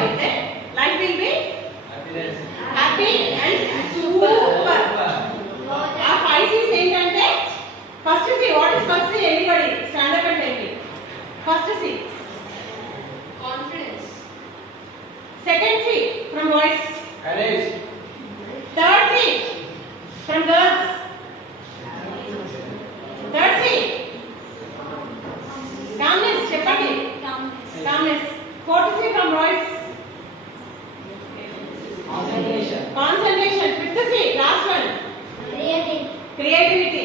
అయితే life will be happy and super. ఆ 5 C's ఏంటంటే first C, what is first C? Anybody stand up and tell me. First C Confidence. Second C from boys, Courage. Third C from girls, third C calmness. చెప్పండి. Calmness. Fourth C from boys, Concentration. Concentration. Fifth C last one, Creativity. Creativity.